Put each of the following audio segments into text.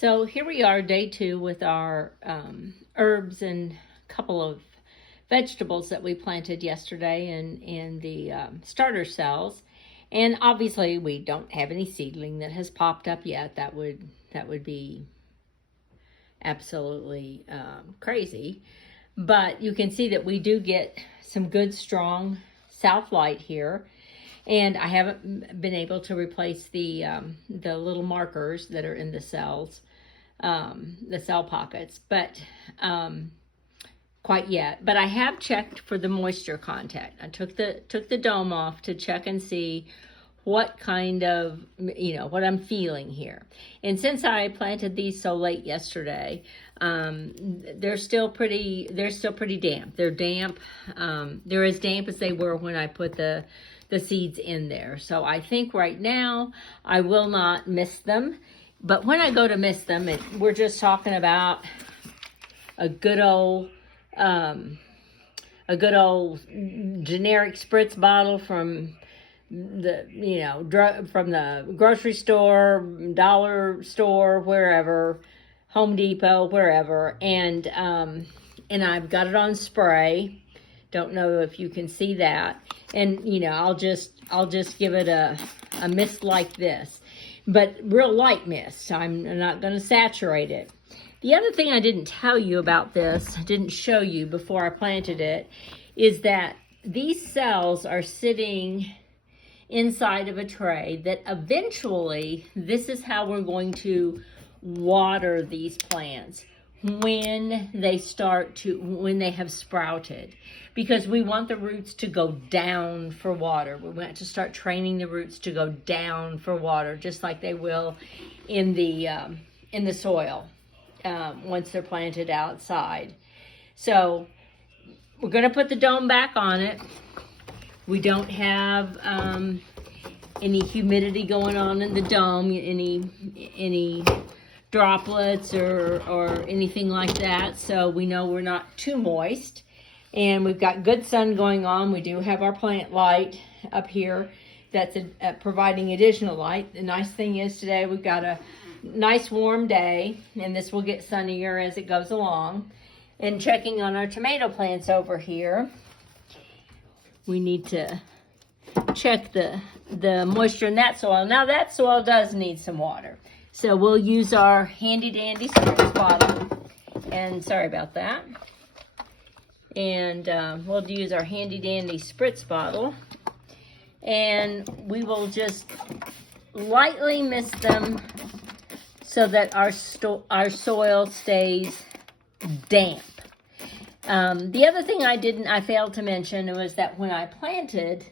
So here we are, day 2, with our herbs and a couple of vegetables that we planted yesterday in the starter cells. And obviously we don't have any seedling that has popped up yet. That would be absolutely crazy. But you can see that we do get some good strong south light here. And I haven't been able to replace the little markers that are in the cells, the cell pockets, but quite yet. But I have checked for the moisture content. I took the dome off to check and see what kind of, what I'm feeling here. And since I planted these so late yesterday, they're still pretty damp. They're damp. They're as damp as they were when I put the seeds in there. So I think right now I will not miss them. But when I go to miss them, we're just talking about a good old generic spritz bottle from from the grocery store, dollar store, wherever, Home Depot, wherever, and I've got it on spray. Don't know if you can see that. And I'll just give it a mist like this, but real light mist. I'm not going to saturate it. The other thing I didn't tell you about this, I didn't show you before I planted it, is that these cells are sitting inside of a tray that eventually this is how we're going to water these plants when they have sprouted, because we want the roots to go down for water. We want to start training the roots to go down for water, just like they will in the soil once they're planted outside. So we're going to put the dome back on it. We don't have any humidity going on in the dome, any droplets or anything like that, so we know we're not too moist. And we've got good sun going on. We do have our plant light up here that's providing additional light. The nice thing is today we've got a nice warm day, and this will get sunnier as it goes along. And checking on our tomato plants over here, we need to check the moisture in that soil. Now that soil does need some water. So we'll use our handy dandy spritz bottle, and sorry about that. And we'll use our handy dandy spritz bottle, and we will just lightly mist them so that our soil stays damp. The other thing I failed to mention was that when I planted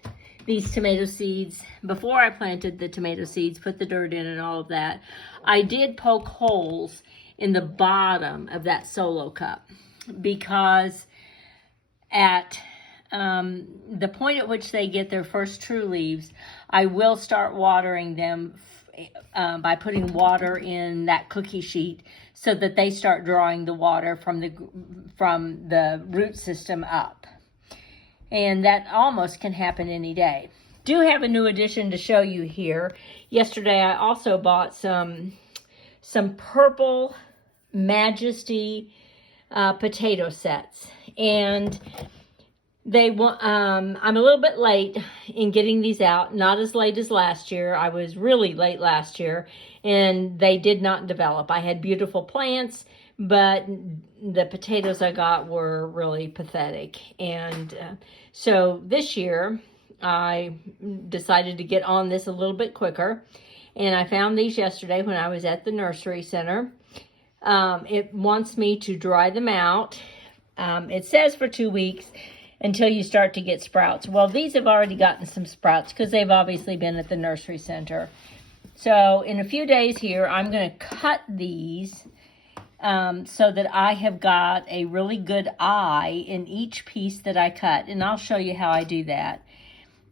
these tomato seeds, before I planted the tomato seeds, put the dirt in and all of that, I did poke holes in the bottom of that solo cup, because at the point at which they get their first true leaves, I will start watering them by putting water in that cookie sheet so that they start drawing the water from the root system up. And that almost can happen any day. Do have a new addition to show you here. Yesterday I also bought some Purple Majesty potato sets, and I'm a little bit late in getting these out. Not as late as last year. I was really late last year, and they did not develop. I had beautiful plants, but the potatoes I got were really pathetic. And so this year I decided to get on this a little bit quicker, and I found these yesterday when I was at the nursery center. It wants me to dry them out. It says for 2 weeks until you start to get sprouts. Well, these have already gotten some sprouts because they've obviously been at the nursery center. So in a few days here, I'm going to cut these so that I have got a really good eye in each piece that I cut. And I'll show you how I do that.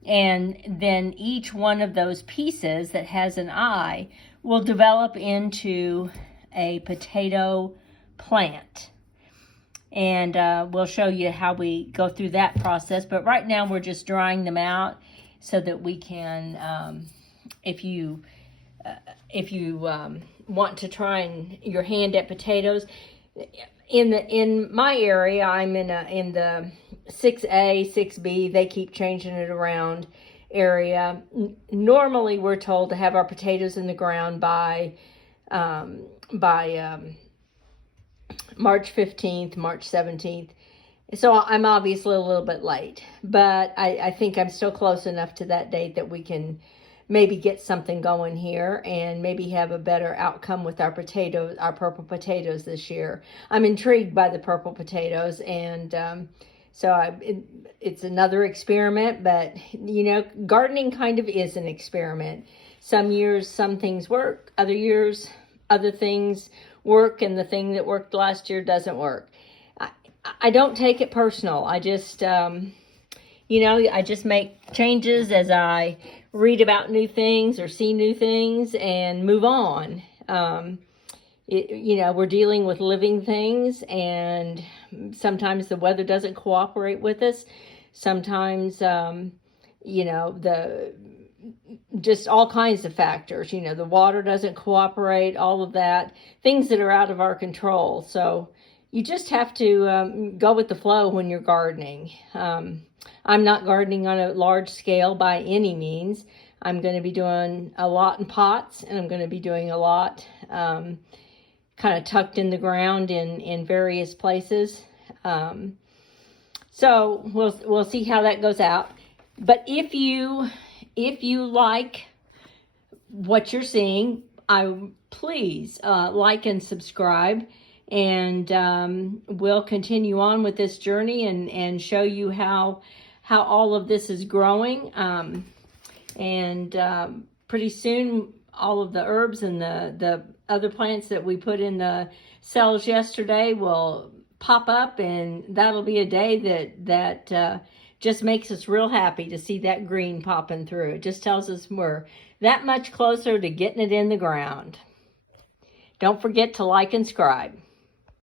And then each one of those pieces that has an eye will develop into a potato plant. And we'll show you how we go through that process. But right now we're just drying them out so that we can, if you want to try your hand at potatoes, in my area, I'm in the 6A, 6B. They keep changing it around area. Normally, we're told to have our potatoes in the ground by March 15th, March 17th. So I'm obviously a little bit late, but I think I'm still close enough to that date that we can maybe get something going here and maybe have a better outcome with our potatoes, our purple potatoes this year. I'm intrigued by the purple potatoes, and it's another experiment, but you know, gardening kind of is an experiment. Some years, some things work. Other years, other things work, and the thing that worked last year doesn't work. I don't take it personal. I just, I just make changes as I read about new things or see new things and move on. We're dealing with living things, and sometimes the weather doesn't cooperate with us. Sometimes, just all kinds of factors, the water doesn't cooperate, all of that, things that are out of our control. So you just have to go with the flow when you're gardening. I'm not gardening on a large scale by any means. I'm going to be doing a lot in pots, and I'm going to be doing a lot kind of tucked in the ground in various places. So we'll see how that goes out. But if you like what you're seeing, please like and subscribe, and we'll continue on with this journey and show you how all of this is growing. Pretty soon, all of the herbs and the other plants that we put in the cells yesterday will pop up, and that'll be a day that just makes us real happy to see that green popping through. It just tells us we're that much closer to getting it in the ground. Don't forget to like and subscribe.